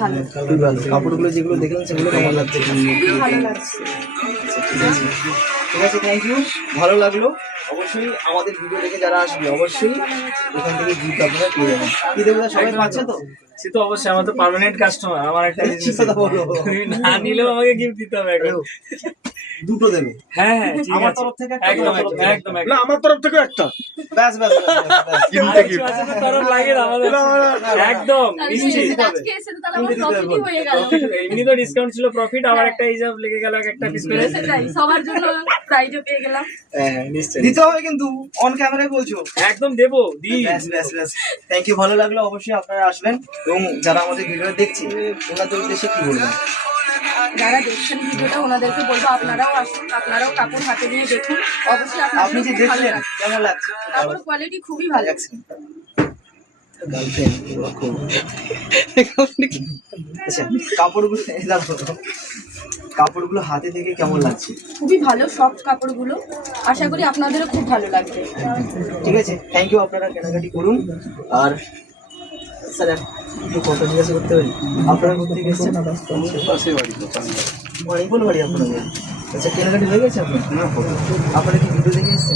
ভালো। খুবই ভালো। কাপড়গুলো যেগুলো দেখলাম সেগুলো কেমন লাগছে? খুবই ভালো লাগছে। ঠিক আছে, ঠিক আছে, থ্যাংক ইউ। ভালো লাগলো। অবশ্যই আমাদের ভিডিও দেখে যারা আসবে অবশ্যই এখান থেকে গিফট আপনারা পেয়ে যাবেন। কি দেবো সবাই পাচ্ছে তো? সে তো অবশ্যই, আমার তো পার্মানেন্ট কাস্টমার। আমার একটা কি কথা বলো? না নিলেও আমাকে গিফট দিতে হবে এখন। দুটো দেবে? হ্যাঁ হ্যাঁ ঠিক আমার আছে, তরফ থেকে একটা, একদম তোমার তরফ একদম থেকে একদম না একদম। আমার তরফ থেকে একটা। ব্যাস ব্যাস ব্যাস, ব্যাস। গিফটে গিফট। তরফ লাগে না আমাদের, একদম নিশ্চিত। আজকে এসে তো তাহলে আমার প্রফিটই হয়ে গেল। এমনি তো ডিসকাউন্ট ছিল, প্রফিট আবার একটা হিসাব লেগে গেল একটা পিস করে। সেটাই, সবার জন্য প্রাইজও পেয়ে গেলাম। হ্যাঁ নিশ্চয়ই দিতে হবে কিন্তু অন ক্যামেরায় বলছো। একদম দেবো দি। ব্যাস ব্যাস ব্যাস, থ্যাংক ইউ। ভালো লাগলো। অবশ্যই আপনারা আসবেন এবং যারা আমাদের ভিডিও দেখছে ওনাদের উদ্দেশ্যে কি বলবেন? যারা দেখছেন ভিডিওটা ওনাদেরকে বলবো আপনারাও আসুন, আপনারাও কাপড় হাতে নিয়ে দেখুন। অবশ্যই আপনি যে আপনাদের ভালো দেখলেন লাগবে। কেমন লাগছে? কাপড় কোয়ালিটি খুবই ভালো। গার্লফ্রেন্ড আচ্ছা, কাপড়গুলো কাপড়গুলো হাতে থেকে কেমন লাগছে? খুবই ভালো সফট কাপড়গুলো, আশা করি আপনাদেরও খুব ভালো লাগবে। ঠিক আছে, থ্যাংক ইউ। আপনারা কেনাকাটি করুন। আর স্যার একটু কথা জিজ্ঞাসা করতে পারি? আপনারা কোথেকে এসেছেন? অনেকগুলো বাড়ি আপনাদের। আচ্ছা, কেনাকাটি হয়ে গেছে আপনার? আপনারা কি ভিডিও দেখে এসেছেন?